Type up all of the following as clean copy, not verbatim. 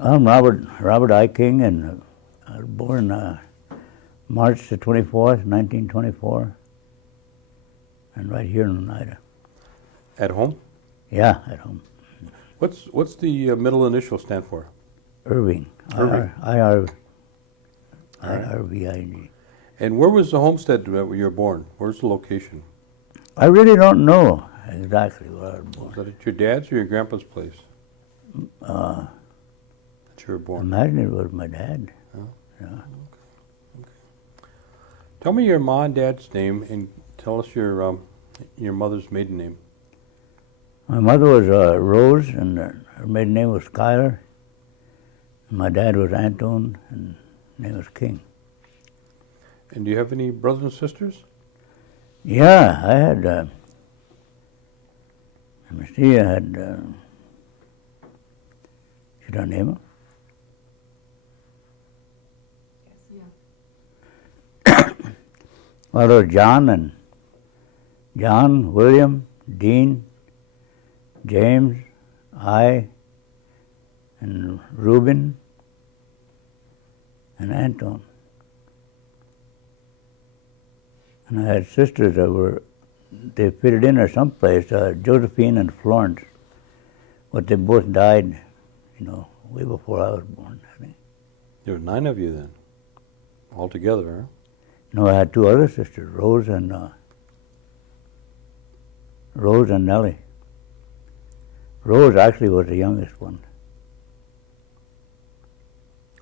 I'm Robert I. King, and I was born March the 24th, 1924, and right here in Oneida. At home? Yeah, at home. What's the middle initial stand for? Irving. Irving. IRVING. And where was the homestead where you were born? Where's the location? I really don't know exactly where I was born. Was that at your dad's or your grandpa's place? That you were born. Imagine it was my dad. Oh. Yeah. Okay. Tell me your mom and dad's name, and tell us your mother's maiden name. My mother was Rose, and her maiden name was Schuyler. And my dad was Anton, and his name was King. And do you have any brothers and sisters? Yeah, I had, let me see, I had, should I name them? Well, there was John, William, Dean, James, I, and Reuben, and Anton. And I had sisters that they fitted in there someplace, Josephine and Florence, but they both died, way before I was born, I think. There were 9 of you then, all together, huh? No, I had 2 other sisters, Rose and Nellie. Rose actually was the youngest one.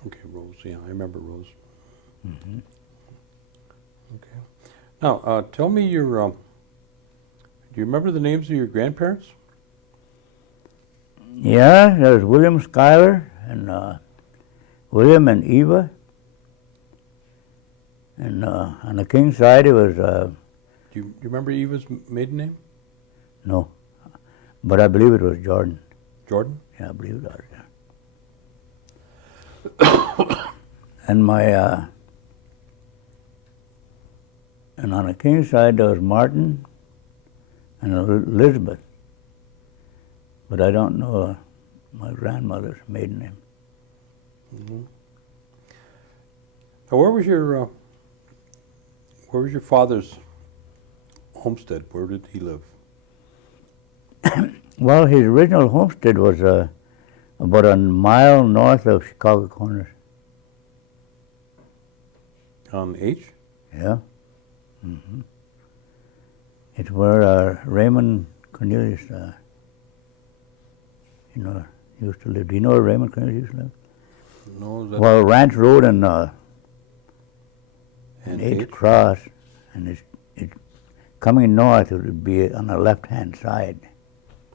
Okay, Rose, yeah, I remember Rose. Mm-hmm. Okay. Now, tell me do you remember the names of your grandparents? Yeah, there was William Schuyler and William and Eva. And on the King side, it was... Do you remember Eva's maiden name? No, but I believe it was Jordan. Jordan? Yeah, I believe it was, yeah. And and on the King side, there was Martin and Elizabeth. But I don't know my grandmother's maiden name. Mm-hmm. Now, where was your father's homestead? Where did he live? Well, his original homestead was about a mile north of Chicago Corners. On H? Yeah. Mm-hmm. It's where Raymond Cornelius, used to live. Do you know where Raymond Cornelius used to live? No, is that... Well, Ranch Road and H Cross, and it's coming north. It would be on the left-hand side.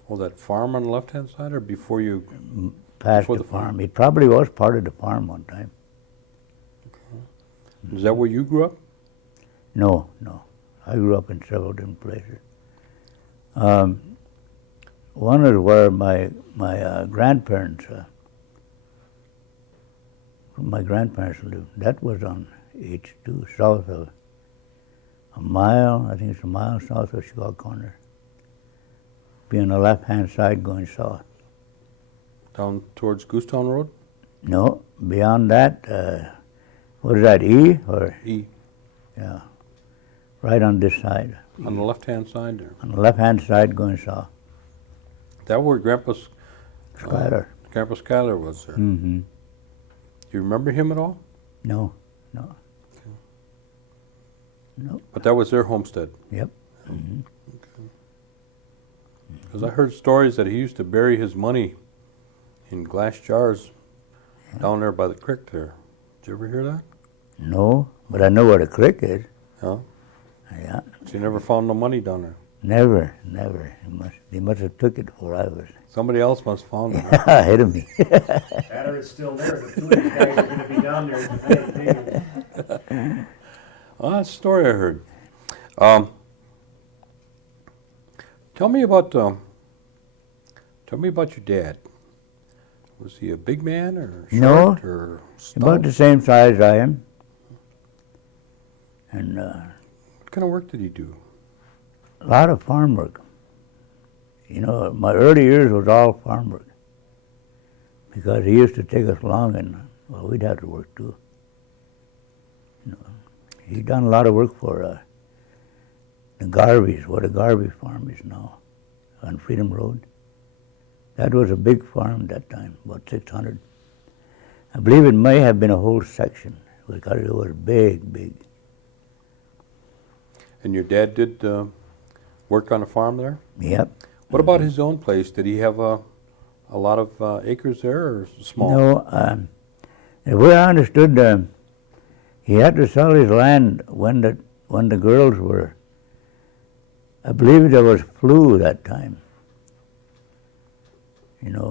Oh, that farm on the left-hand side, or before you? Past before the farm. It probably was part of the farm one time. Okay. Is that where you grew up? No. I grew up in several different places. One is where my grandparents lived. That was on H2, south of a mile. I think it's a mile south of Chicago Corner. Be on the left-hand side going south. Down towards Goosetown Road? No, beyond that, what is that, E? Or E. Yeah, right on this side. On the left-hand side there? On the left-hand side going south. That where Grandpa's Schuyler. Grandpa Schuyler was there. Mm-hmm. Do you remember him at all? No. Okay. No. But that was their homestead? Yep. Mm-hmm. Okay. Because I heard stories that he used to bury his money in glass jars down there by the creek there. Did you ever hear that? No, but I know where the creek is. Yeah? Yeah. So you never found no money down there? Never. They must have took it before I was. Somebody else must have found it. Ahead of me. That or it's still there. The 2 of you guys are going to be down there at the thing. Oh, that's a story I heard. Tell me about your dad. Was he a big man or short or stout? About the same size I am. And what kind of work did he do? a lot of farm work. My early years was all farm work. because he used to take us along, and well, we'd have to work too. You know, he done a lot of work for the Garveys, where the Garvey farm is now, on Freedom Road. That was a big farm that time, about 600. I believe it may have been a whole section, because it was big, big. And your dad did work on a farm there? Yep. What about his own place? Did he have a lot of acres there, or small? No, the way I understood, he had to sell his land when the girls were. I believe there was flu that time. You know,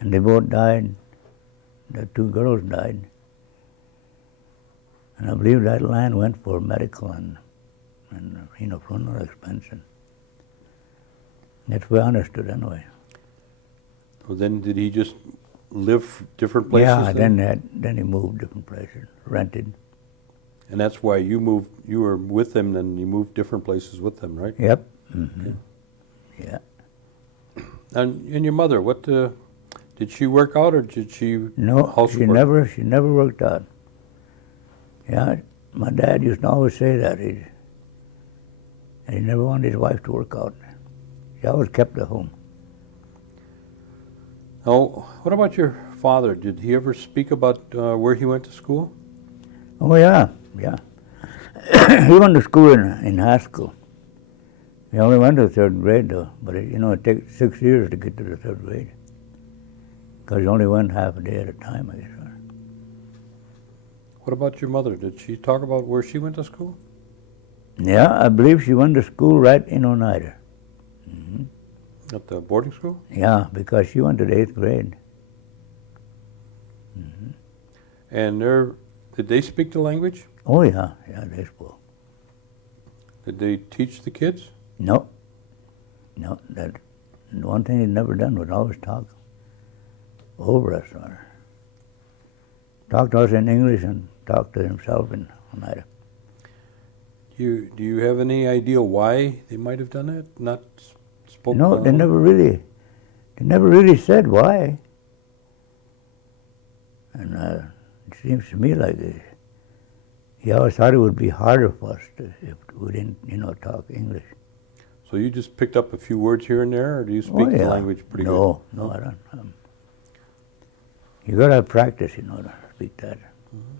and they both died. The two girls died. And I believe that land went for medical and funeral expense. That's what I understood anyway. Well, then did he just live different places? Yeah, then he moved different places, rented. And that's why you moved. You were with them, and you moved different places with them, right? Yep. Mm-hmm. Okay. Yeah. And your mother, what did she work out, or did she? No, she never worked out. Yeah, my dad used to always say that he never wanted his wife to work out. She always kept at home. Oh, what about your father? Did he ever speak about where he went to school? Oh yeah. He went to school in high school. He only went to the third grade though, but it takes 6 years to get to the third grade. Because he only went half a day at a time, I guess. What about your mother? Did she talk about where she went to school? Yeah, I believe she went to school right in Oneida. Mm-hmm. At the boarding school? Yeah, because she went to the 8th grade. Mm-hmm. And did they speak the language? Oh yeah, they spoke. Did they teach the kids? No, that one thing he'd never done was always talk over us, or talk to us in English and talk to himself in Oneida. Do you have any idea why they might have done that? Not spoke? No, they never really said why. And it seems to me like he always thought it would be harder for us if we didn't, talk English. So you just picked up a few words here and there, or do you speak the language pretty good? No, I don't. You got to have practice, to speak that. Mm-hmm.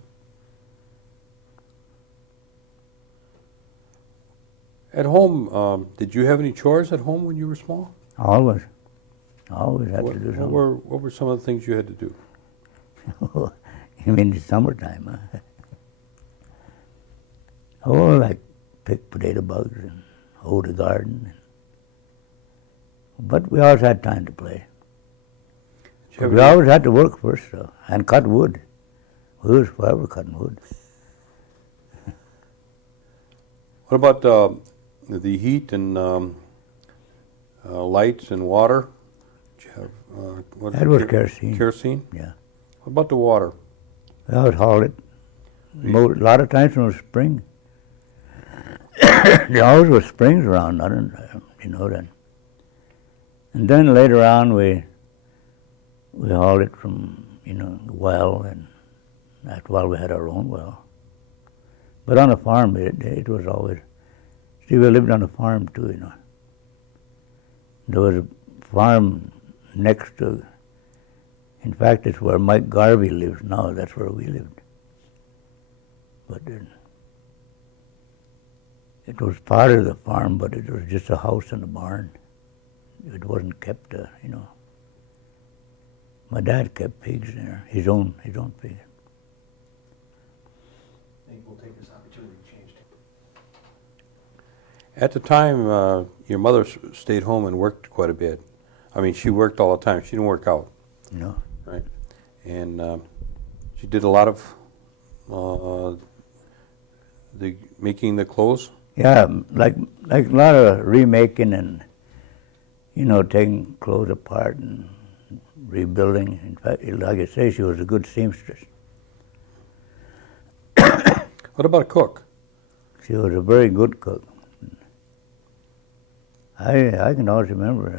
At home, did you have any chores at home when you were small? Always had to do something. What were some of the things you had to do? You mean the summertime, huh? Oh, like pick potato bugs and hoe the garden. But we always had time to play. We always had to work first, and cut wood. We was forever cutting wood. What about the heat and lights and water? Did you have, that was kerosene. Kerosene? Yeah. What about the water? We always hauled it. A lot of times when it was spring. There always was springs around, then. And then later on we hauled it from, the well, and after a while we had our own well. But on a farm, it was always, we lived on a farm too, There was a farm next to, in fact, it's where Mike Garvey lives now, that's where we lived. But it was part of the farm, but it was just a house and a barn. It wasn't kept, My dad kept pigs there, his own pigs. I think we'll take this opportunity to change. At the time, your mother stayed home and worked quite a bit. I mean, she worked all the time. She didn't work out. No. Right. And she did a lot of making the clothes. Yeah, like a lot of remaking and, taking clothes apart and rebuilding. In fact, like I say, she was a good seamstress. What about a cook? She was a very good cook. I can always remember.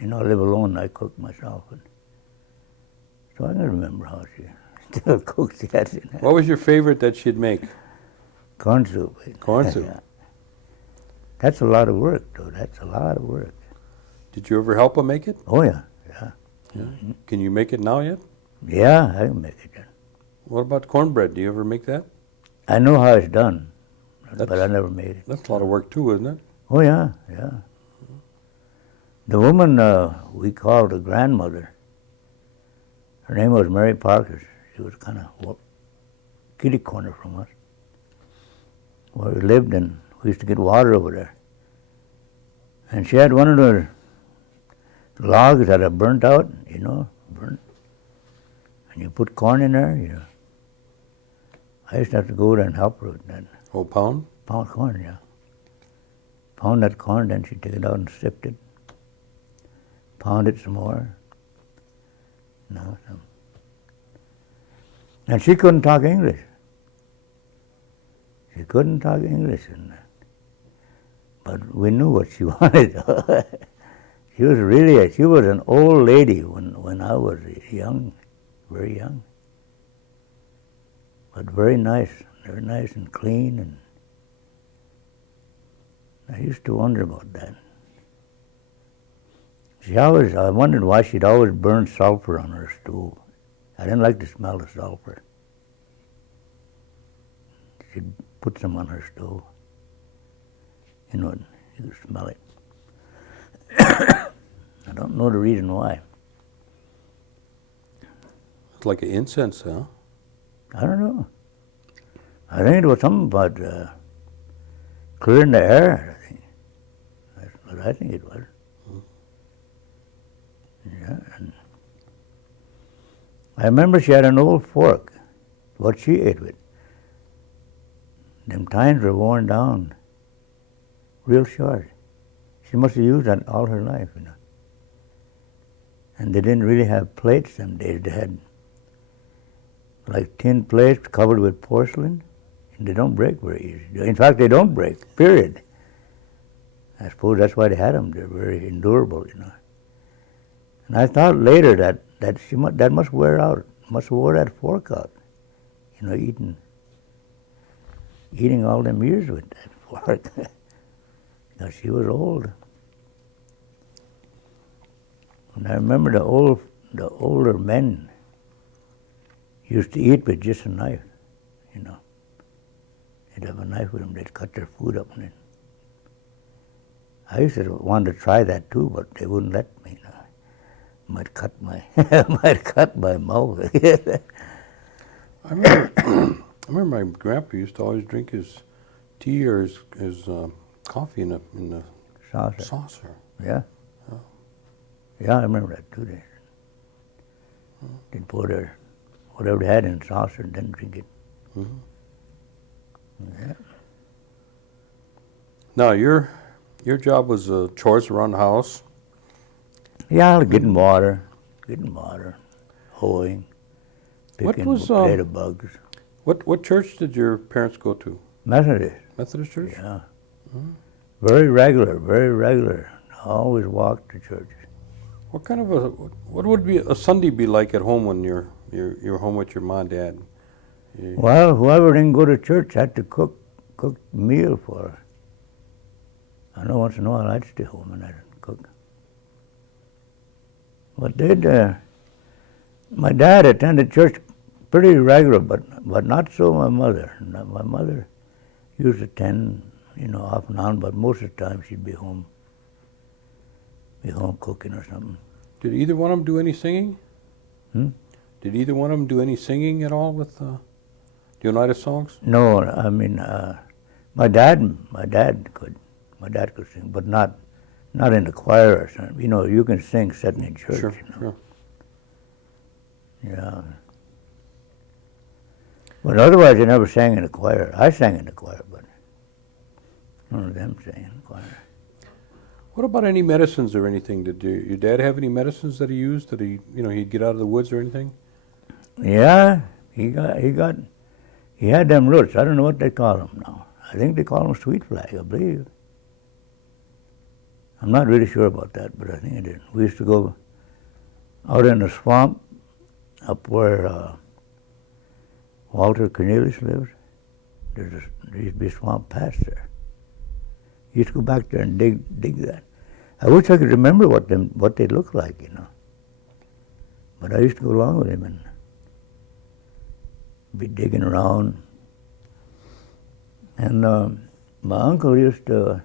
I live alone. I cook myself. So I don't remember how she still cooks yet. What was your favorite that she'd make? Corn soup. Corn soup. Yeah. That's a lot of work, though. That's a lot of work. Did you ever help her make it? Oh, yeah. Yeah. Can you make it now yet? Yeah, I can make it. Yeah. What about cornbread? Do you ever make that? I know how it's done, but That's- I never made it. That's a lot of work too, isn't it? Oh, yeah, yeah. The woman we called a grandmother, her name was Mary Parker. She was kind of kitty corner from us, where we lived, and we used to get water over there. And she had one of those logs that are burnt out, burnt. And you put corn in there, I used to have to go there and help her with that. Oh, pound? Pound corn, yeah. Pound that corn, then she'd take it out and sift it. Pound it some more. And she couldn't talk English. She couldn't talk English. But we knew what she wanted. She was an old lady when I was young, very young. But very nice and clean. And I used to wonder about that. I wondered why she'd always burn sulfur on her stove. I didn't like the smell of sulfur. She'd put some on her stove. You could smell it. I don't know the reason why. It's like an incense, huh? I don't know. I think it was something about clearing the air, I think. That's what I think it was. Yeah. And I remember she had an old fork, what she ate with. Them tines were worn down, real short. She must have used that all her life, And they didn't really have plates them days. They had like tin plates covered with porcelain, and they don't break very easy. In fact, they don't break, period. I suppose that's why they had them. They're very endurable, And I thought later that must wear out, must wear that fork out, eating all them years with that fork. Because she was old. And I remember the older men used to eat with just a knife, They'd have a knife with them, they'd cut their food up in it. I used to want to try that too, but they wouldn't let me. Might cut my mouth. I remember my grandpa used to always drink his tea or his coffee in the saucer. Yeah. Yeah, I remember that too. They'd pour whatever they had in the saucer and then drink it. Mm-hmm. Yeah. Now your job was chores around the house. Yeah, getting water, hoeing, picking potato bugs. What church did your parents go to? Methodist. Methodist church? Yeah. Mm-hmm. Very regular. Always walked to church. What would be a Sunday be like at home when you're home with your mom and dad? Well, whoever didn't go to church had to cook meal for her. I know once in a while I'd stay home and I'd cook. But my dad attended church pretty regular, but not so my mother. My mother used to attend, off and on, but most of the time she'd be home cooking or something. Did either one of them do any singing? Did either one of them do any singing at all with the United songs? No, I mean, my dad could. My dad could sing, but not in the choir or something. You can sing sitting in church. Sure. Yeah. But otherwise, they never sang in the choir. I sang in the choir, but none of them sang in the choir. What about any medicines or anything? Did your dad have any medicines that he used? That he'd get out of the woods or anything? Yeah, he had them roots. I don't know what they call them now. I think they call them sweet flag, I believe. I'm not really sure about that, but I think it did. We used to go out in the swamp up where Walter Cornelius lives. There used to be a swamp past there. You used to go back there and dig that. I wish I could remember what they looked like, you know. But I used to go along with him and be digging around. And my uncle used to,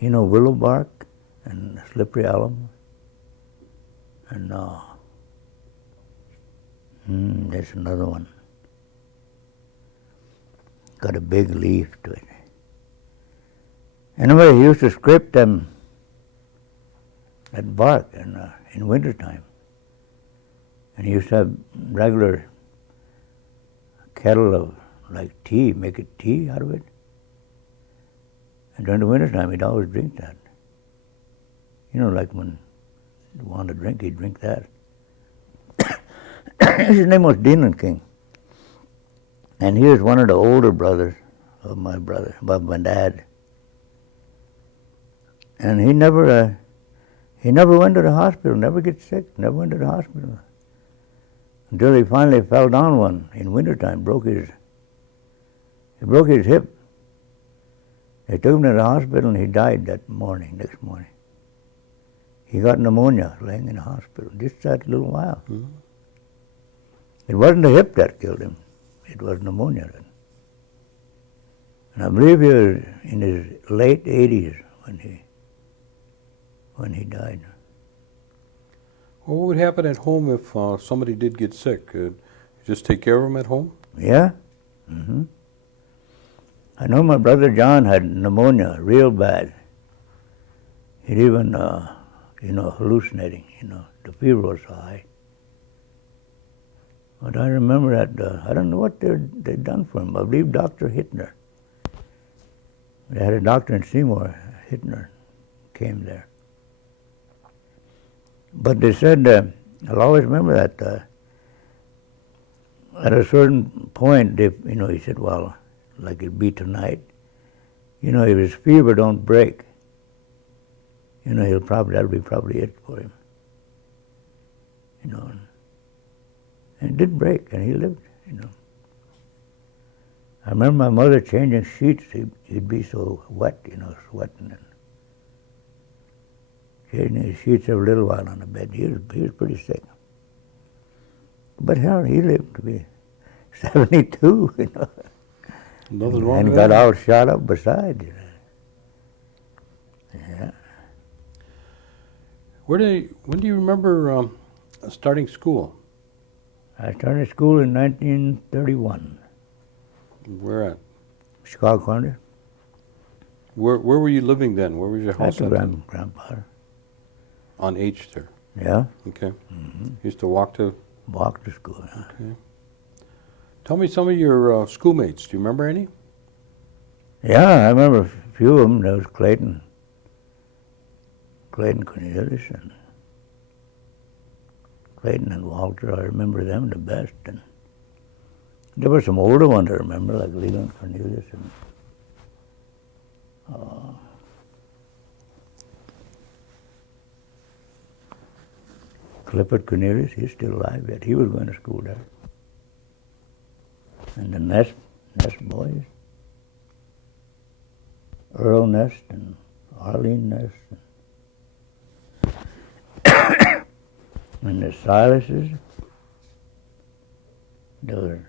you know, willow bark and slippery alum. And there's another one. Got a big leaf to it. Anyway, he used to scrape them, that bark, in wintertime. And he used to have regular kettle of like tea, make it tea out of it. And during the wintertime, he'd always drink that. You know, like when he wanted to drink, he'd drink that. His name was Dean King. And he was one of the older brothers of my brother, of my dad. And he never went to the hospital, never get sick, never went to the hospital. Until he finally fell down one in wintertime, broke his hip. They took him to the hospital and he died that morning, next morning. He got pneumonia laying in the hospital, just that little while. Mm-hmm. It wasn't the hip that killed him, it was pneumonia then. And I believe he was in his late 80s when he died. Well, what would happen at home if somebody did get sick? Just take care of them at home? Yeah. Mm-hmm. I know my brother John had pneumonia, real bad. He'd even, hallucinating, the fever was so high. But I remember that, I don't know what they'd done for him. I believe Dr. Hittner. They had a doctor in Seymour, Hittner, came there. But they said, I'll always remember that, at a certain point, he said, well, like it'd be tonight, if his fever don't break, that'll be probably it for him. And it did break, and he lived, I remember my mother changing sheets. He'd be so wet, sweating. And changing his sheets every little while on the bed. He was pretty sick. But hell, he lived to be 72, Nothing wrong and with got that. all shot up beside. Yeah. When do you remember starting school? I started school in 1931. Where at? Chicago Corner. Where were you living then? Where was your house At the at? grandpa. On H there. Yeah. Okay. Used to walk to. Walked to school. Yeah. Okay. Tell me some of your schoolmates. Do you remember any? Yeah, I remember a few of them. There was Clayton Cornelius and Clayton and Walter. I remember them the best. And there were some older ones I remember, like Leland Cornelius and Clifford Cornelius. He's still alive yet. He was going to school there. And the Nest boys, Earl Nest and Arlene Nest, and the Silases. There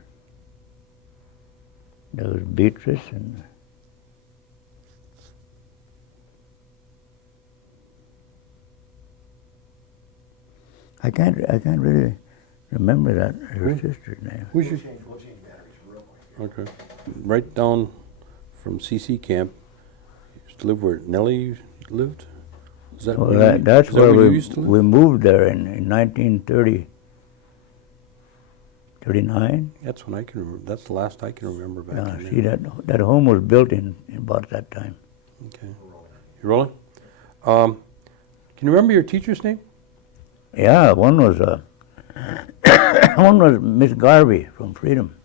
was Beatrice and I can't really remember her sister's name. Who's your? We'll change batteries real quick. Okay. Right down from CC camp. You used to live where Nellie lived? Is that Well, where that's is that where you we used to live? we moved there in 1930. 39. That's when I can remember. That's the last I can remember back Yeah, in see there. that home was built in about that time. Okay. You rolling? Can you remember your teacher's name? Yeah, one was Miss Garvey from Freedom,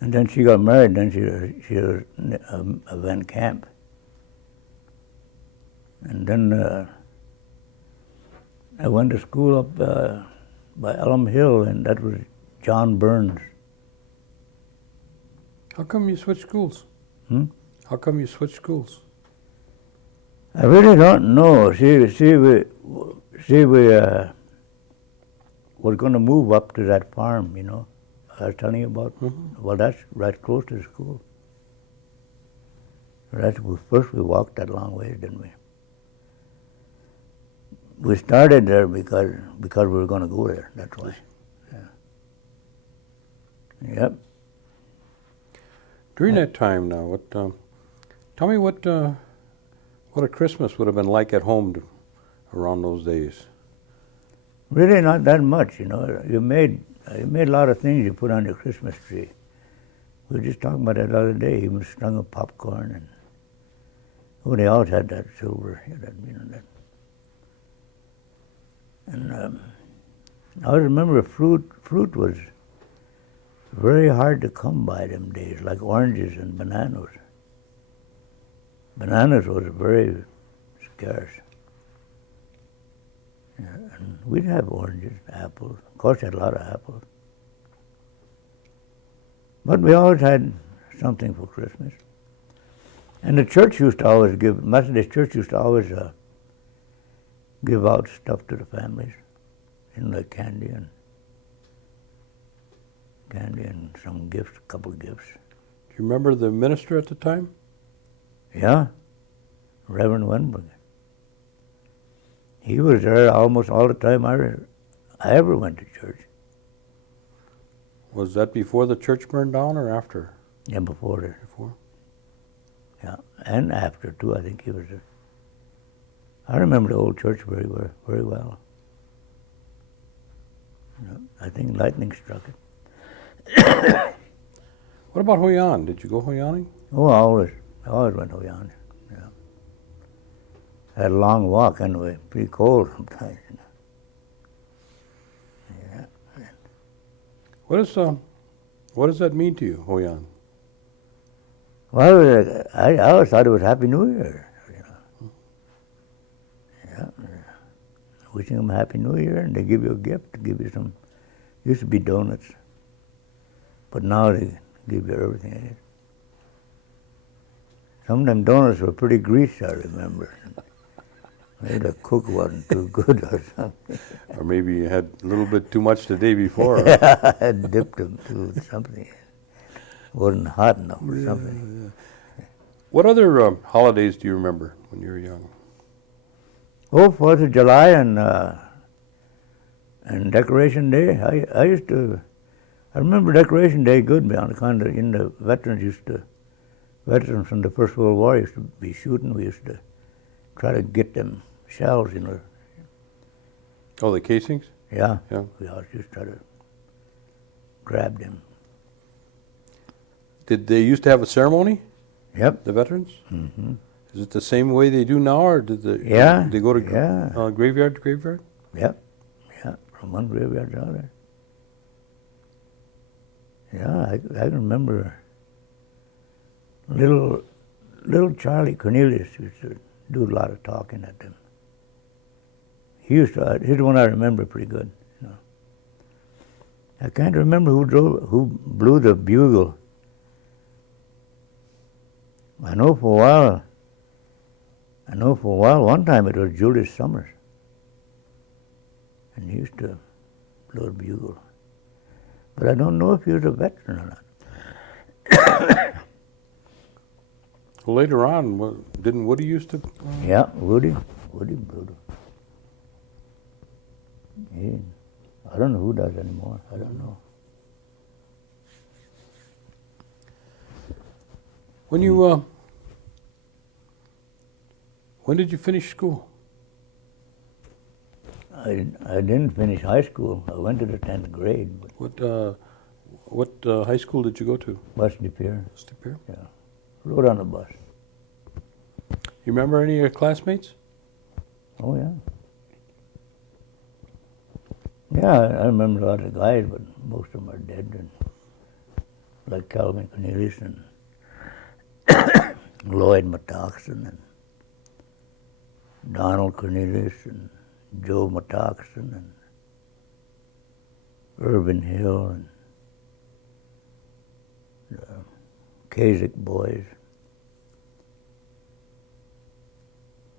and then she got married. Then she was a Van Camp, And then I went to school up by Elm Hill, and that was John Burns. How come you switched schools? Hmm? How come you switched schools? I really don't know. See, we were going to move up to that farm, you know, I was telling you about. Mhm. Well, that's right close to the school. First we walked that long ways, didn't we? We started there because we were going to go there. That's why. Yeah. Yep. During that time now, tell me what a Christmas would have been like at home around those days. Really not that much, you know. You made a lot of things you put on your Christmas tree. We were just talking about that the other day. Even strung of popcorn and they always had that silver, that. And I remember fruit was very hard to come by them days, like oranges and bananas. Bananas was very scarce. Yeah, and we'd have oranges, apples. Of course, we had a lot of apples. But we always had something for Christmas. And the church used to always Methodist Church used to always give out stuff to the families, like candy and some gifts, a couple of gifts. Do you remember the minister at the time? Yeah, Reverend Wenberg. He was there almost all the time I ever went to church. Was that before the church burned down or after? Yeah, before that. Before. Yeah, and after too. I think he was there. I remember the old church very well. Yeah, I think lightning struck it. What about Hoyan? Did you go Hoyaning? Oh, I always went Hoyan. Yeah. Had a long walk anyway, pretty cold sometimes. You know. Yeah. What does that mean to you, Hoyan? Well, I always thought it was Happy New Year. You know. Yeah. Wishing them a Happy New Year, and they give you a gift, give you some. Used to be donuts, but now they give you everything. I guess. Some of them donuts were pretty greasy, I remember. Maybe the cook wasn't too good or something. Or maybe you had a little bit too much the day before. Yeah, I had dipped them to something. Wasn't hot enough or something. Yeah. What other holidays do you remember when you were young? Oh, 4th of July and Decoration Day. I remember Decoration Day good on account of the veterans from the First World War used to be shooting. We used to try to get them shells, you know. Oh, the casings? Yeah. Yeah. We always used to try to grab them. Did they used to have a ceremony? Yep. The veterans? Mm-hmm. Is it the same way they do now, or did they? Yeah. They go to graveyard to graveyard? Yep. Yeah. From one graveyard to another. Yeah, I remember little Charlie Cornelius used to do a lot of talking at them. He's the one I remember pretty good. You know. I can't remember who blew the bugle. I know for a while, one time it was Julius Summers. And he used to blow the bugle. But I don't know if he was a veteran or not. Well, later on, didn't Woody used to? Yeah, Woody blew the. I don't know who does anymore. I don't know. When did you finish school? I didn't finish high school. I went to the 10th grade. But What high school did you go to? West De Pere. West De Pere? Yeah. Rode on the bus. You remember any of your classmates? Oh, yeah. Yeah, I remember a lot of guys, but most of them are dead. And like Calvin Cornelius and Lloyd Matoxon and Donald Cornelius and Joe Matoxon and Irvin Hill and the Kasich boys,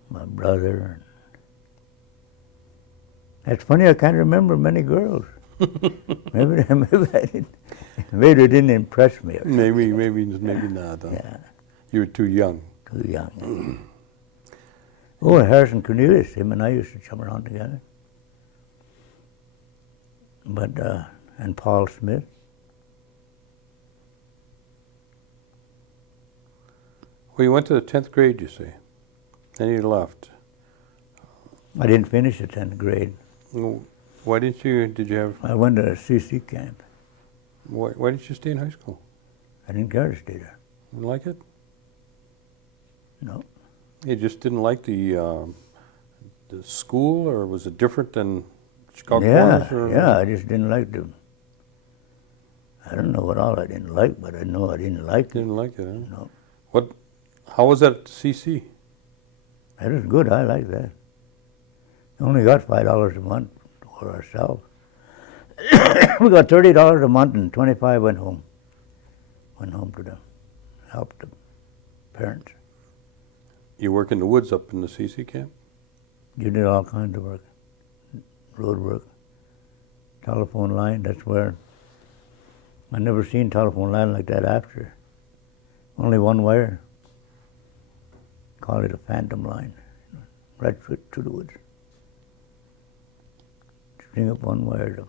my brother. It's funny, I can't remember many girls. maybe they didn't impress me. Or Maybe not. Huh? yeah, You were too young. too young. Oh, Harrison Cornelius, him and I used to chum around together. But, and Paul Smith. Well, you went to the 10th grade, you say. Then you left. I didn't finish the 10th grade. Well, why didn't you, did you have, I went to a CC camp. why didn't you stay in high school? I didn't care to stay there. You didn't like it? No. You just didn't like the school, or was it different than Chicago Corners? Or Yeah, I just didn't like the, I don't know what all I didn't like, but I know I didn't like it. Didn't like it, huh? No. How was that at CC? That was good, I like that. Only got $5 a month for ourselves. We got $30 a month and 25 went home. Went home to help the parents. You work in the woods up in the CC camp? You did all kinds of work. Road work. Telephone line, that's where I never seen telephone line like that after. Only one wire. Call it a phantom line. Right through the woods. String up one wire.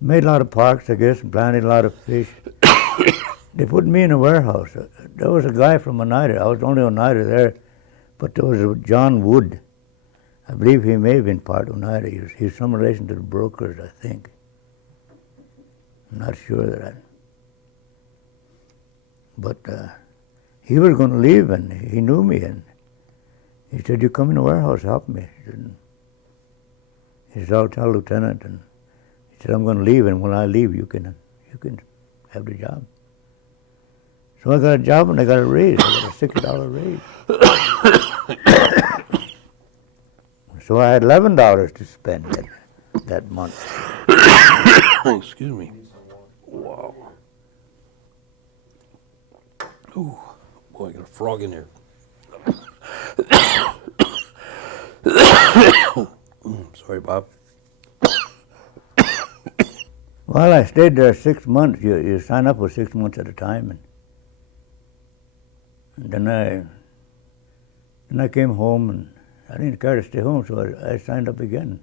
Made a lot of parks, I guess, and planted a lot of fish. They put me in a warehouse. There was a guy from Oneida. I was only Oneida there, but there was a John Wood. I believe he may have been part of Oneida. He's some relation to the brokers, I think. I'm not sure of that. But he was going to leave, and he knew me, and he said, "You come in the warehouse, help me." He said, "I'll tell Lieutenant," and he said, "I'm going to leave, and when I leave, you can have the job." So I got a job, and I got a raise. I got a $60 raise. So I had $11 to spend that month. Excuse me. Wow. Ooh, boy, I got a frog in there. Sorry, Bob. Well, I stayed there 6 months. You sign up for 6 months at a time, and then I came home, and I didn't care to stay home, so I signed up again.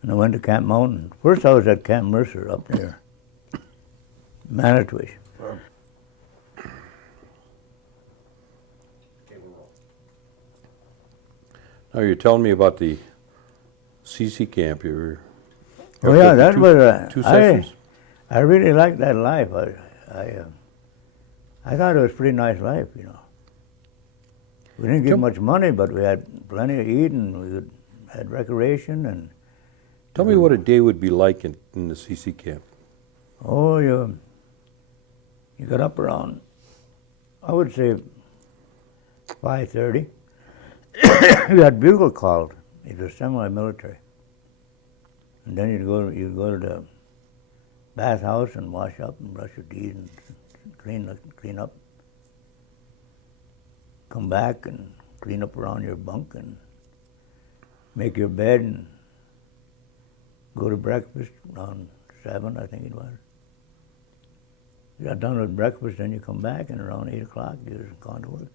And I went to Camp Mountain. First I was at Camp Mercer up near Manitowish. Now you're telling me about the CC camp. You were. Oh yeah, that was two sessions. I really liked that life. I thought it was a pretty nice life, you know. We didn't get much money, but we had plenty of eating. We had recreation, and Tell me what a day would be like in the CC camp. oh, you got up around, I would say 5:30. You had bugle called. It was semi-military. And then you'd go to the bathhouse and wash up and brush your teeth and clean up. Come back and clean up around your bunk and make your bed and go to breakfast around 7, I think it was. You got done with breakfast, then you come back, and around 8 o'clock you're gone to work.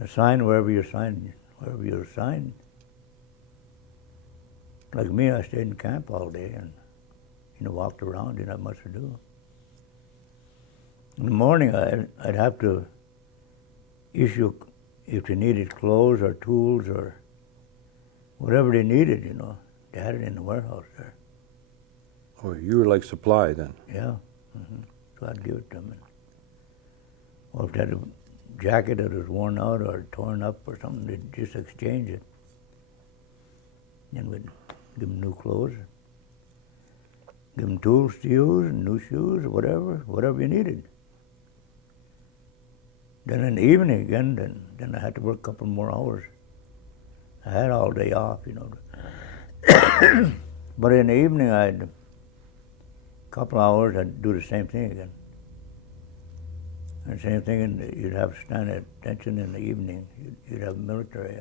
Assigned wherever you're assigned. Like me, I stayed in camp all day and walked around, didn't have much to do. In the morning, I'd have to issue, if they needed clothes or tools or whatever they needed, they had it in the warehouse there. Oh, you were like supply then. Yeah. So I'd give it to them. Or if they had a jacket that was worn out or torn up or something, they'd just exchange it. And we'd give them new clothes. Give them tools to use and new shoes or whatever you needed. Then in the evening again, then I had to work a couple more hours. I had all day off, you know. But in the evening, I'd a couple hours, I'd do the same thing again. And same thing, you'd have to stand at attention in the evening. You'd have military,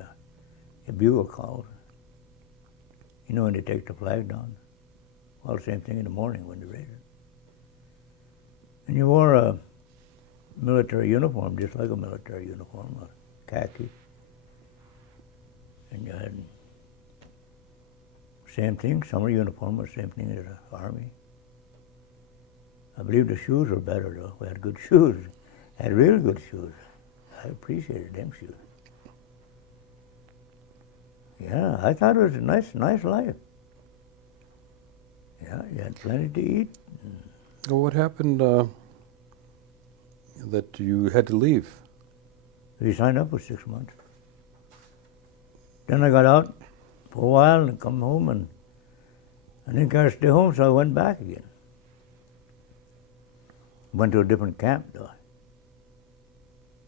a bugle call. You know when they take the flag down? Well, same thing in the morning when they raise it. And you wore a military uniform, just like a military uniform, a khaki. And you had same thing, summer uniform was same thing as the Army. I believe the shoes were better though. We had good shoes. Had real good shoes. I appreciated them shoes. Yeah, I thought it was a nice life. Yeah, you had plenty to eat. Well, what happened that you had to leave? We signed up for 6 months. Then I got out for a while and come home, and I didn't care to stay home, so I went back again. Went to a different camp though.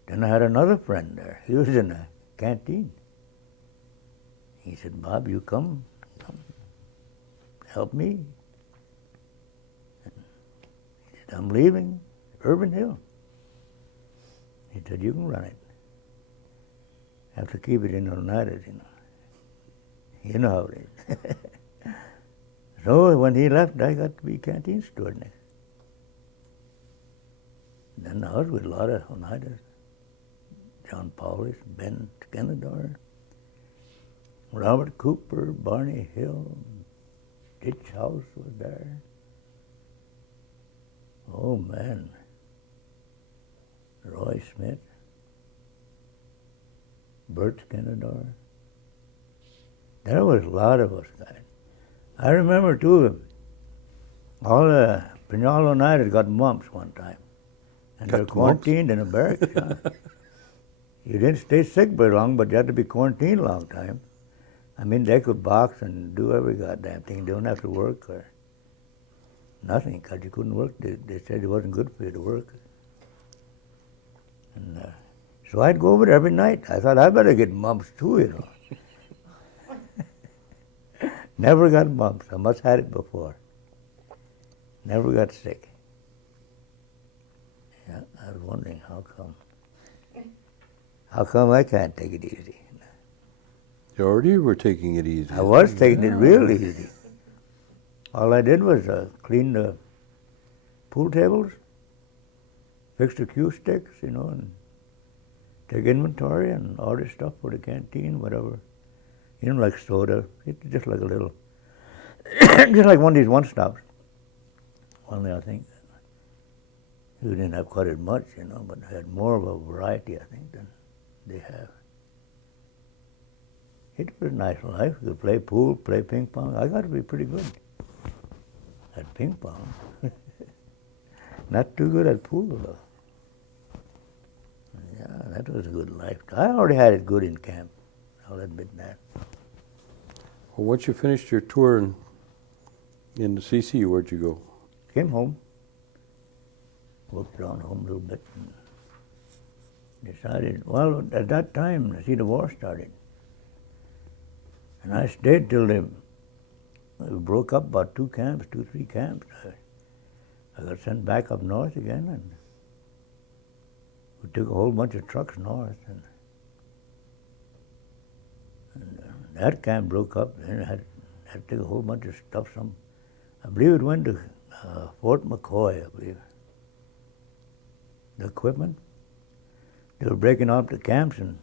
Then I had another friend there. He was in a canteen. He said, "Bob, you come help me." And he said, "I'm leaving Urban Hill." He said, "You can run it. Have to keep it in the united, you know. You know how it is." So when he left, I got to be canteen steward next. Then I was with a lot of Oneidas. John Paulis, Ben Skenador, Robert Cooper, Barney Hill, Ditch House was there. Oh man. Roy Smith, Bert Skenador. There was a lot of us guys. I remember too, all the Pinal Oneidas got mumps one time. And they were quarantined in a barracks. Huh? You didn't stay sick very long, but you had to be quarantined a long time. I mean, they could box and do every goddamn thing. They don't have to work or nothing, because you couldn't work. They said it wasn't good for you to work. And so I'd go over there every night. I thought I better get mumps too, you know. Never got mumps. I must have had it before. Never got sick. Yeah, I was wondering how come. How come I can't take it easy? You already were taking it easy. I was taking it real easy. All I did was clean the pool tables, fix the cue sticks, you know, and take inventory and order stuff for the canteen, whatever. You know, like soda. It's just like a little, just like one of these one-stops. Only I think we didn't have quite as much, you know, but had more of a variety, I think, than they have. It was a nice life. You could play pool, play ping pong. I got to be pretty good at ping pong. Not too good at pool, though. Yeah, that was a good life. I already had it good in camp. I'll admit that. Well, once you finished your tour in the CC, where'd you go? Came home, worked around home a little bit, and decided, well, at that time, see, the war started. And I stayed till we broke up about 3 camps. I got sent back up north again, and we took a whole bunch of trucks north. And that camp broke up, and I had to take a whole bunch of stuff. I believe it went to Fort McCoy, I believe. The equipment. They were breaking up the camps, and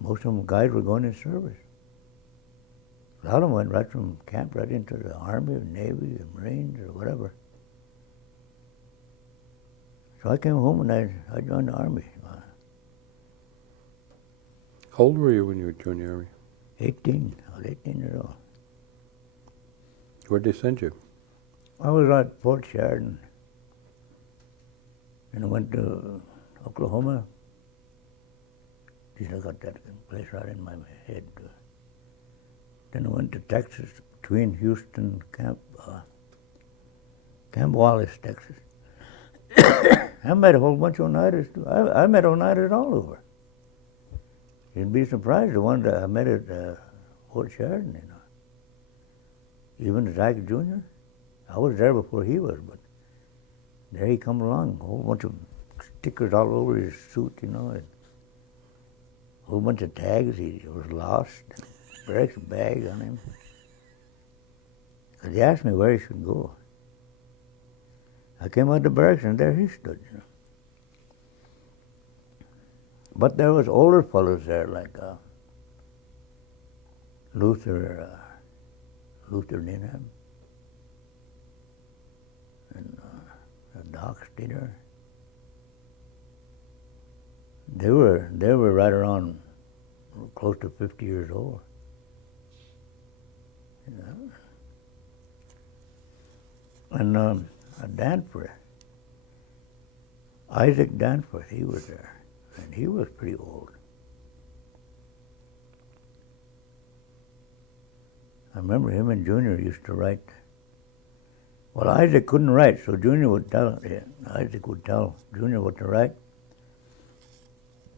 most of them guys were going in service. A lot of them went right from camp right into the Army, or Navy, or Marines, or whatever. So I came home and I joined the Army. How old were you when you joined the Army? 18. I was 18 years old. Where'd they send you? I was at Fort Sheridan. And I went to Oklahoma. Geez, I got that place right in my head. Then I went to Texas, between Houston, Camp Wallace, Texas. I met a whole bunch of Oneidas too. I met Oneidas all over. You'd be surprised, the one that I met at Fort Sheridan, you know. Even Zach Jr. I was there before he was, but there he come along, a whole bunch of stickers all over his suit, you know, and a whole bunch of tags. He was lost, Breck's bag on him. Because he asked me where he should go. I came out the barracks and there he stood, you know. But there was older fellows there like Luther Ninham and Doc Steeder. They were right around close to 50 years old. Yeah. And Danforth, Isaac Danforth, he was there, and he was pretty old. I remember him and Junior used to write. Well, Isaac couldn't write, so Junior would tell, Isaac would tell Junior what to write.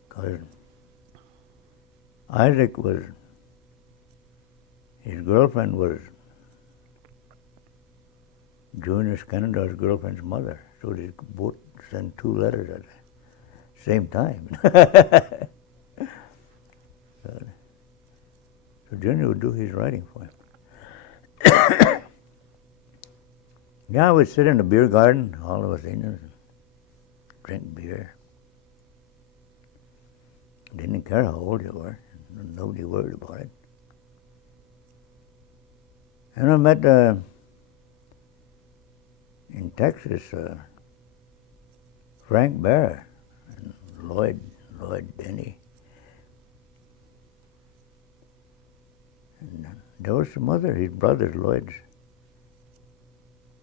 Because Isaac was, his girlfriend was Junior Skendar's girlfriend's mother, so they both sent 2 letters at the same time. So Junior would do his writing for him. Yeah, I would sit in the beer garden, all of us Indians, and drink beer. Didn't care how old you were. Nobody worried about it. And I met in Texas Frank Bear and Lloyd Denny. And there was some other, his brothers, Lloyd's,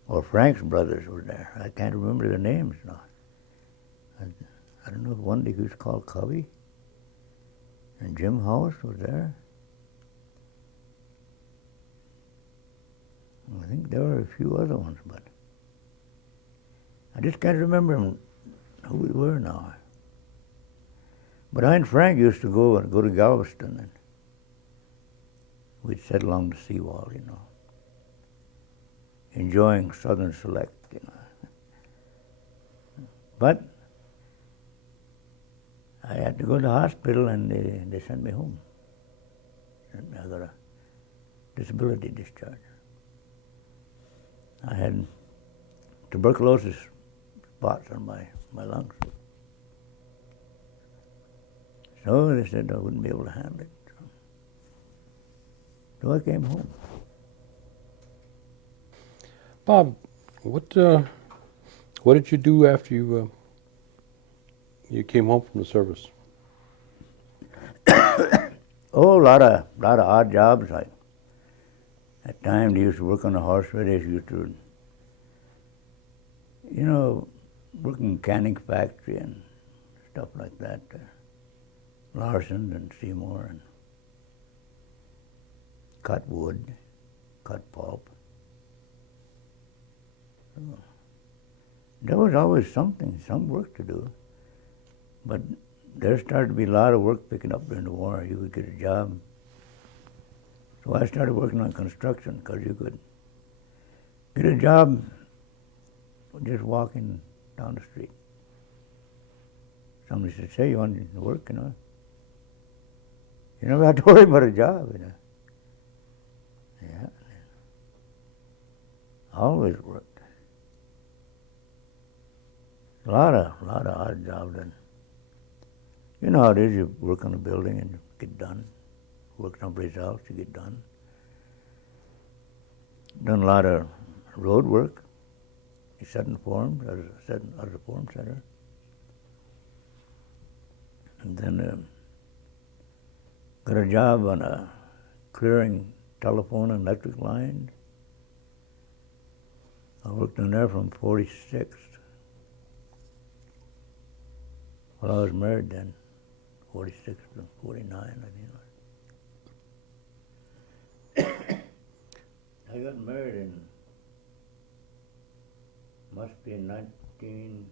or Frank's brothers were there. I can't remember their names now. I don't know if one day he was called Covey. And Jim House was there. I think there were a few other ones, but I just can't remember who we were now. But I and Frank used to go to Galveston, and we'd sit along the seawall, you know, enjoying Southern Select, you know. But I had to go to the hospital, and they sent me home. And I got a disability discharge. I had tuberculosis spots on my lungs. So they said I wouldn't be able to handle it. So I came home. Bob, what did you do after you came home from the service? Oh, a lot of odd jobs. Like at times they used to work on the horse race. Used to, you know, work in canning factory and stuff like that. Larson and Seymour, and cut wood, cut pulp. So there was always some work to do. But there started to be a lot of work picking up during the war. You could get a job. So I started working on construction, because you could get a job just walking down the street. Somebody said, "Say, you want to work, you know?" You never had to worry about a job, you know. Yeah. Always worked. A lot of odd jobs. And you know how it is, you work on a building and you get done. Work someplace else, you get done. Done a lot of road work. You set in forms as a form setter. And then got a job on clearing telephone and electric lines. I worked on there from 46. Well, I was married then, 46 to 49, I think. I got married must be in 19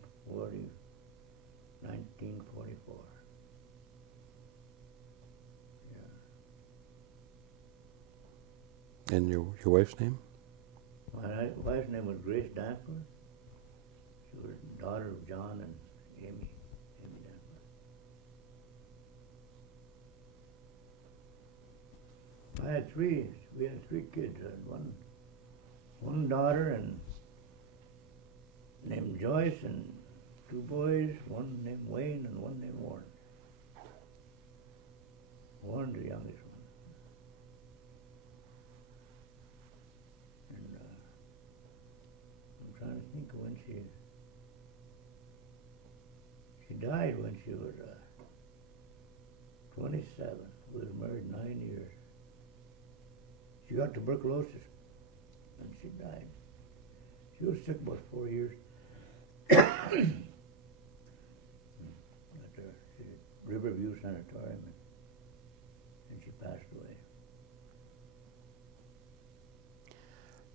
And your wife's name? My wife's name was Grace Danforth. She was the daughter of John and Amy Danforth. We had three kids. I had one daughter and named Joyce, and two boys, one named Wayne and one named Warren. Warren's the youngest one. And I'm trying to think of when she died when she was 27. We were married 9 years. She got tuberculosis and she died. She was sick about 4 years. At the Riverview Sanatorium, and she passed away.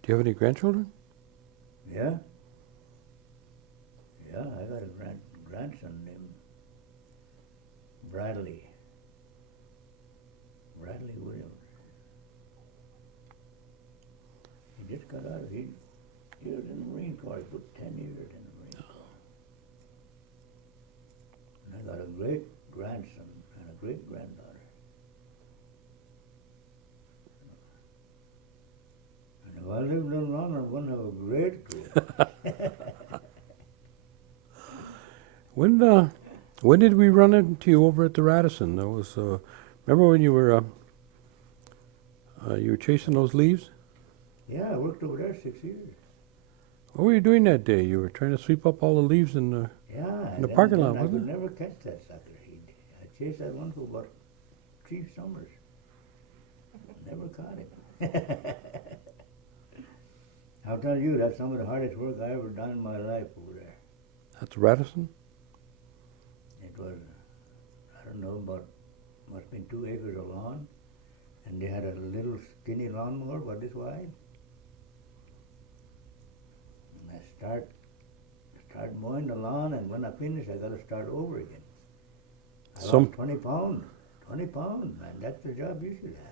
Do you have any grandchildren? Yeah? Yeah, I got a grandson named Bradley Williams. He just got out of, he was in the Marine Corps. He put 10 years in the Marine Corps. And I got a great grandson and a great granddaughter. And if I live a little longer, I'm going to have a great career. When did we run into you over at the Radisson? That was remember when you were chasing those leaves? Yeah, I worked over there 6 years. What were you doing that day? You were trying to sweep up all the leaves in the Yeah, in the parking lot, I wasn't could it? never catch that sucker. I chased that one for about 3 summers. Never caught him. I'll tell you, that's some of the hardest work I ever done in my life over there. At the Radisson? It was, I don't know, about, must have been 2 acres of lawn, and they had a little skinny lawnmower about this wide. And I start mowing the lawn, and when I finish, I got to start over again. I lost 20 pounds. 20 pounds, man. That's the job you should have.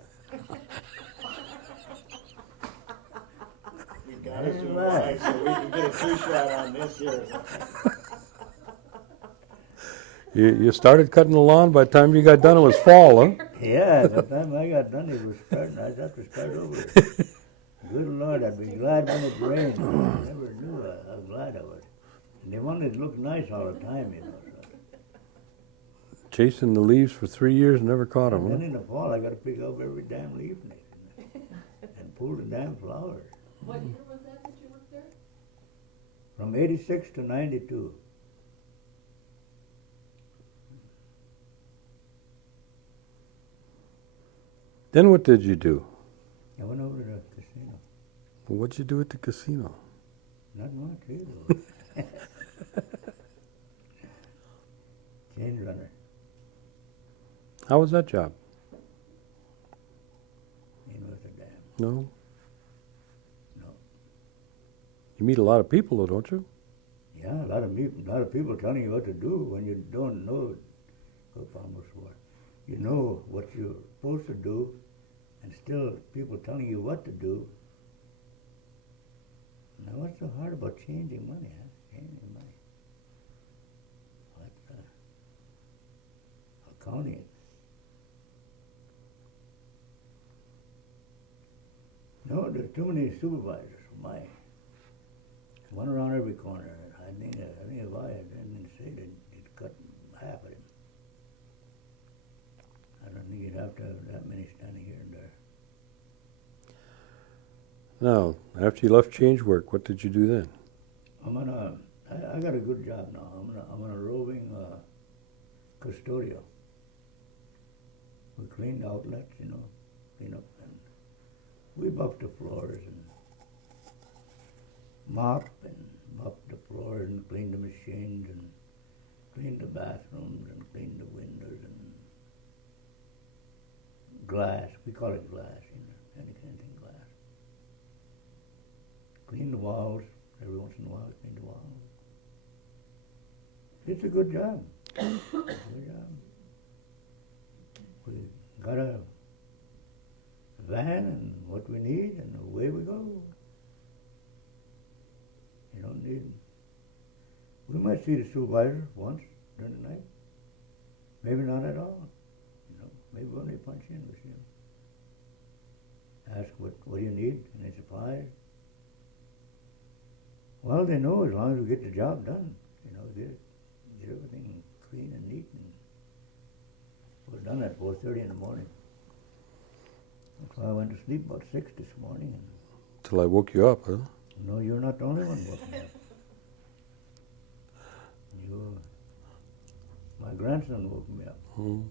You got us in line, so we can get a 2-shot on this here. You started cutting the lawn. By the time you got done, it was fall, huh? Yeah, by the time I got done, it was starting. I'd have to start over. Good Lord, I'd be glad when it rained. I never knew how glad I was. And they wanted to look nice all the time, you know. So. Chasing the leaves for 3 years, never caught them. Then in the fall, I got to pick up every damn leaf and pull the damn flowers. What year was that you worked there? From 86 to 92. Then what did you do? I went over to the casino. Well, what'd you do at the casino? Not much, either. Change runner. How was that job? Ain't worth a damn. No? No. You meet a lot of people, though, don't you? Yeah, a lot of people telling you what to do when you don't know what farmers were. You know what you're supposed to do, and still people telling you what to do. Now, what's so hard about changing money, huh? Changing money. What's accounting? No, there's too many supervisors for my. One around every corner. I think if I didn't say it'd cut half of them. I don't think you'd have to have that many standing here and there. Now, after you left change work, what did you do then? I got a good job now. I'm on a roving custodial. We clean the outlets, clean up, and we buff the floors and mop the floors and clean the machines and clean the bathrooms and clean the windows and glass. We call it glass, anything glass. Clean the walls every once in a while. Clean the walls. It's a good job. Good job. We got a van and what we need, and away we go. You don't need. We might see the supervisor once during the night. Maybe not at all. You know, maybe we'll only punch in with him. Ask what do you need? Any supplies? Well, they know as long as we get the job done. You know, get everything clean and neat, and we're done at 4:30 in the morning. That's why I went to sleep about 6 this morning. And Till I woke you up, huh? no, you're not the only one woken up. My grandson woke me up. Hmm.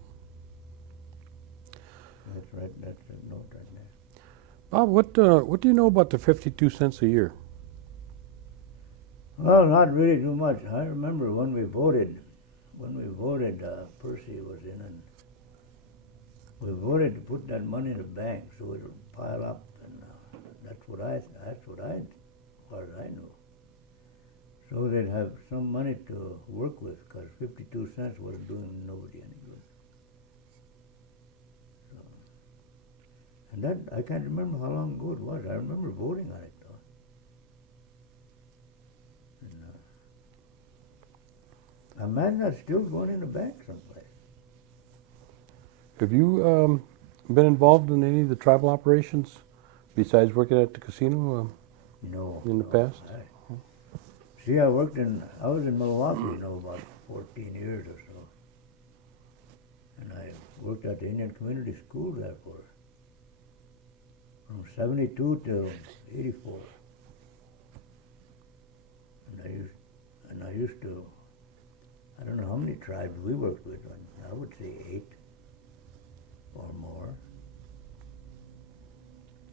That's right. That's a note right there. Bob, what do you know about the 52 cents a year? Well, not really too much. I remember when we voted, Percy was in, and we voted to put that money in the bank so it would pile up, and that's what I, as far as I know. So they'd have some money to work with, because 52 cents wasn't doing nobody any good. So, and that, I can't remember how long ago it was. I remember voting on it, though. And, I imagine that's still going in the bank someplace. Have you been involved in any of the tribal operations besides working at the casino No. in the past? See, I was in Milwaukee, about 14 years or so. And I worked at the Indian Community School there from 72 till 84. And I used to, I don't know how many tribes we worked with, I would say 8 or more.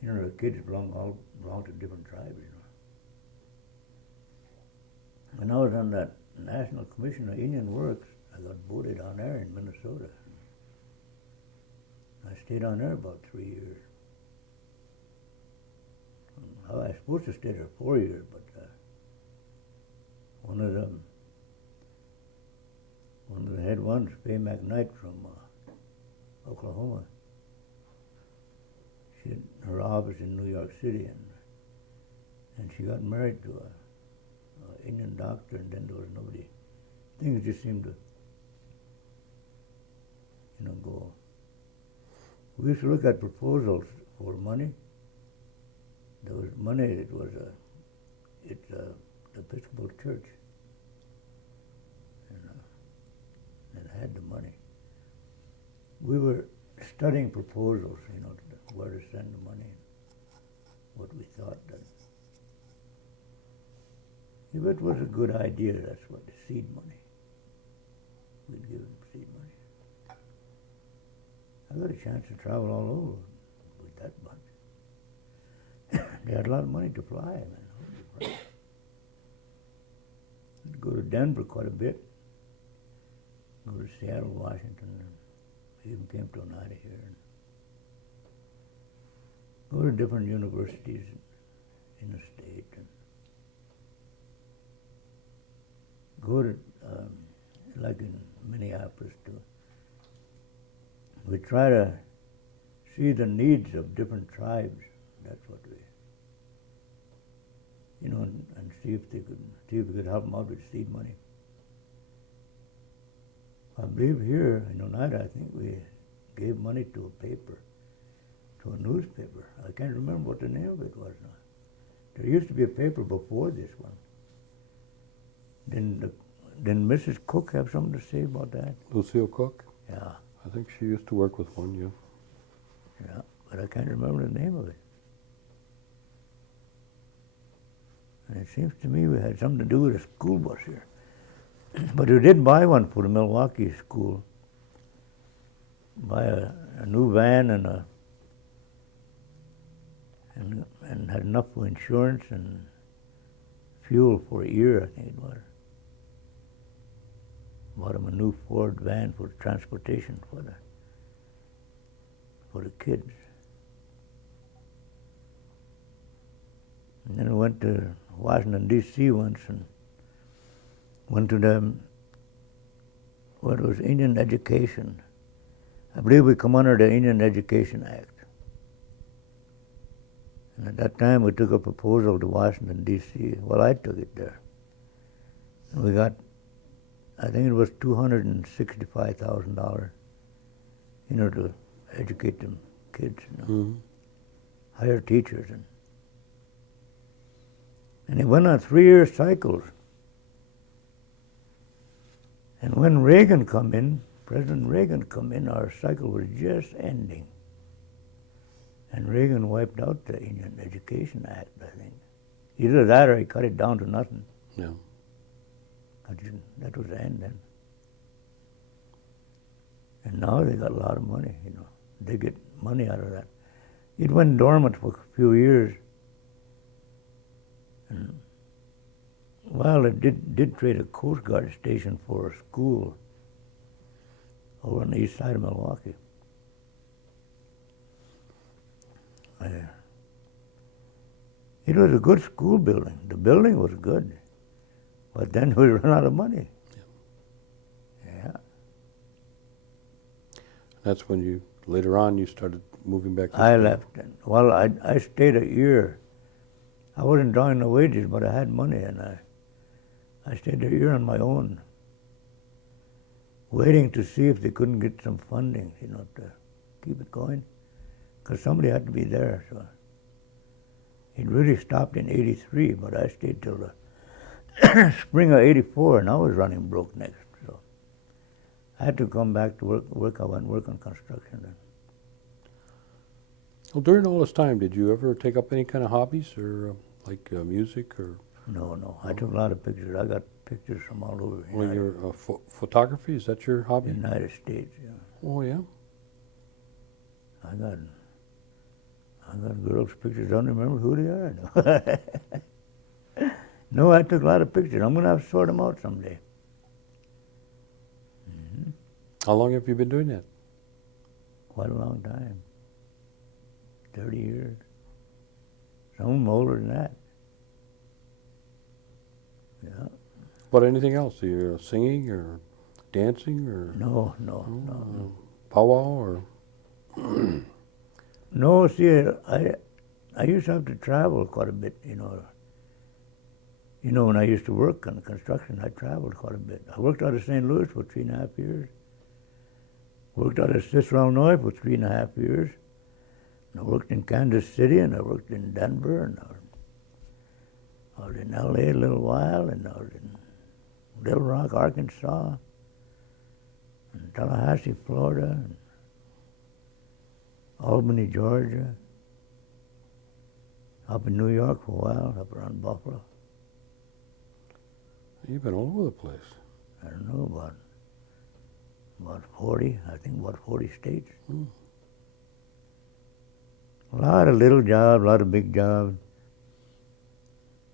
You know, the kids belong to different tribes, you know. When I was on that National Commission of Indian Works, I got voted on there in Minnesota. I stayed on there about 3 years. I was supposed to stay there 4 years, but one of the head ones, Faye McKnight from Oklahoma, she had her office in New York City, and she got married to a Indian doctor, and then there was nobody. Things just seemed to, go. We used to look at proposals for money. There was money. It's the Episcopal Church, and had the money. We were studying proposals, where to send the money, what we thought that. If it was a good idea, that's what, the seed money. We'd give them seed money. I got a chance to travel all over with that bunch. They had a lot of money to fly, man. Holy crap. I'd go to Denver quite a bit. Go to Seattle, Washington, and even came to Oneida here. And go to different universities in the state. And go to, like in Minneapolis, too. We try to see the needs of different tribes. That's what we, and see if we could help them out with seed money. I believe here in Oneida, I think we gave money to a paper, to a newspaper. I can't remember what the name of it was now. There used to be a paper before this one. Didn't Mrs. Cook have something to say about that? Lucille Cook? Yeah. I think she used to work with one, yeah. Yeah, but I can't remember the name of it. And it seems to me we had something to do with a school bus here. But we did buy one for the Milwaukee school. Buy a new van and had enough for insurance and fuel for a year, I think it was. Bought him a new Ford van for transportation for the kids. And then we went to Washington, D.C. once and went to what was Indian Education. I believe we come under the Indian Education Act. And at that time, we took a proposal to Washington, D.C. Well, I took it there. And we got, I think it was $265,000, to educate them kids, hire teachers. And it went on 3-year cycles. And when Reagan come in, President Reagan come in, our cycle was just ending. And Reagan wiped out the Indian Education Act, I think. Either that or he cut it down to nothing. Yeah. That was the end then. And now they got a lot of money, They get money out of that. It went dormant for a few years. And while it did trade a Coast Guard station for a school over on the east side of Milwaukee. It was a good school building. The building was good. But then we ran out of money. Yeah. That's when later on you started moving back to I Spain. left. Well, I stayed a year. I wasn't drawing the wages, but I had money, and I stayed a year on my own, waiting to see if they couldn't get some funding, to keep it going, because somebody had to be there. So it really stopped in '83, but I stayed till the spring of '84, and I was running broke next. So I had to come back to work. I went work on construction then. Well, during all this time, did you ever take up any kind of hobbies or like music or? No. I took a lot of pictures. I got pictures from all over the Well, your photography, is that your hobby? United States. Yeah. Oh, yeah. I got girls' pictures. I don't remember who they are. No. No, I took a lot of pictures. I'm going to have to sort them out someday. How long have you been doing that? Quite a long time. 30 years. Some of them older than that. Yeah. But anything else? Are you singing or dancing or No. powwow or? No, see, I used to have to travel quite a bit, when I used to work on construction, I traveled quite a bit. I worked out of St. Louis for 3.5 years. Worked out of Cicero, Illinois for 3.5 years. And I worked in Kansas City, and I worked in Denver, and I was in L.A. a little while, and I was in Little Rock, Arkansas, and Tallahassee, Florida, and Albany, Georgia, up in New York for a while, up around Buffalo. You've been all over the place. I don't know, about 40, I think about 40 states. A lot of little jobs, a lot of big jobs.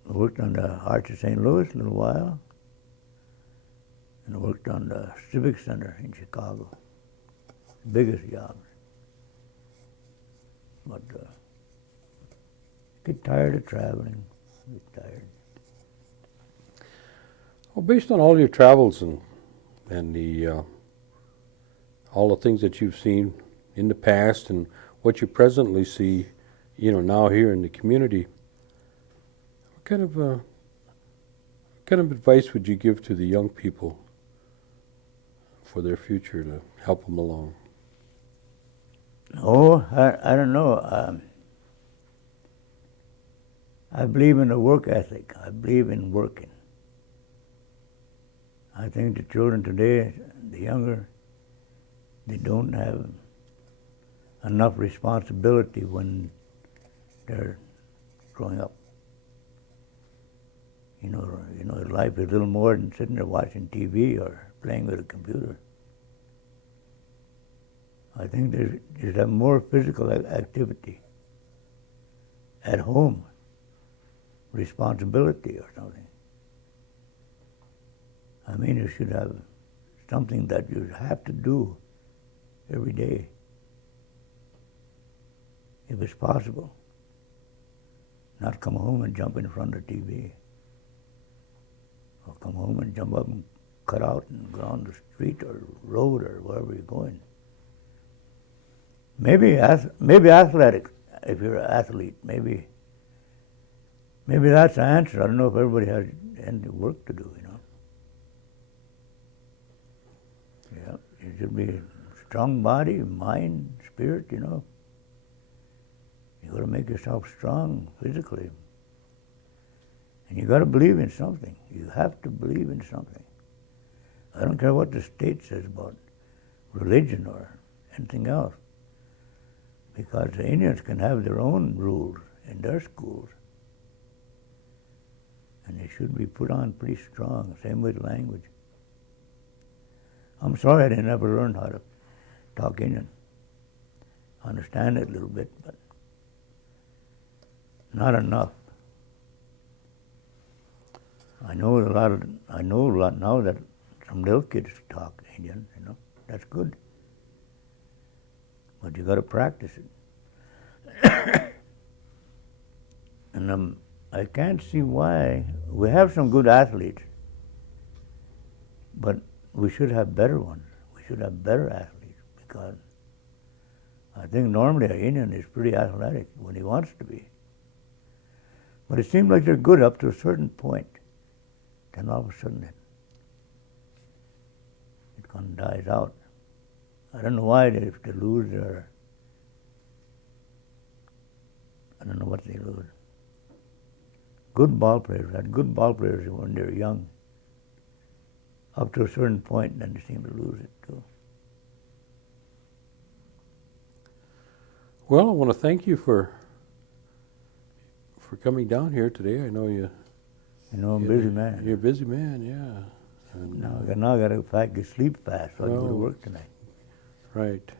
I worked on the Arch of St. Louis a little while, and I worked on the Civic Center in Chicago. Biggest jobs. But get tired of traveling, get tired. Well, based on all your travels and the all the things that you've seen in the past and what you presently see, now here in the community, what kind of advice would you give to the young people for their future to help them along? Oh, I don't know. I believe in the work ethic. I believe in working. I think the children today, the younger, they don't have enough responsibility when they're growing up. Life is a little more than sitting there watching TV or playing with a computer. I think they should have more physical activity at home, responsibility or something. I mean, you should have something that you have to do every day, if it's possible. Not come home and jump in front of the TV. Or come home and jump up and cut out and go on the street or road or wherever you're going. Maybe athletics if you're an athlete. Maybe that's the answer. I don't know if everybody has any work to do, you know. Yeah, it should be a strong body, mind, spirit, you know. You got to make yourself strong physically. And you got to believe in something. You have to believe in something. I don't care what the state says about religion or anything else. Because the Indians can have their own rules in their schools. And they should be put on pretty strong, same with language. I'm sorry I didn't ever learn how to talk Indian. I understand it a little bit, but not enough. I know a lot now that some little kids talk Indian, you know. That's good. But you got to practice it. And I can't see why. We have some good athletes, but we should have better ones. We should have better athletes, because I think normally an Indian is pretty athletic when he wants to be. But it seems like they're good up to a certain point. Then all of a sudden it kind of dies out. I don't know why, if they lose their, I don't know what they lose. Good ball players, had good ball players when they were young. Up to a certain point, then they seem to lose it too. Well, I want to thank you for coming down here today. I know you. You know, I'm a busy man. You're a busy man, yeah. And, Now I got to go back to sleep fast so I can go to well, work tonight. Right.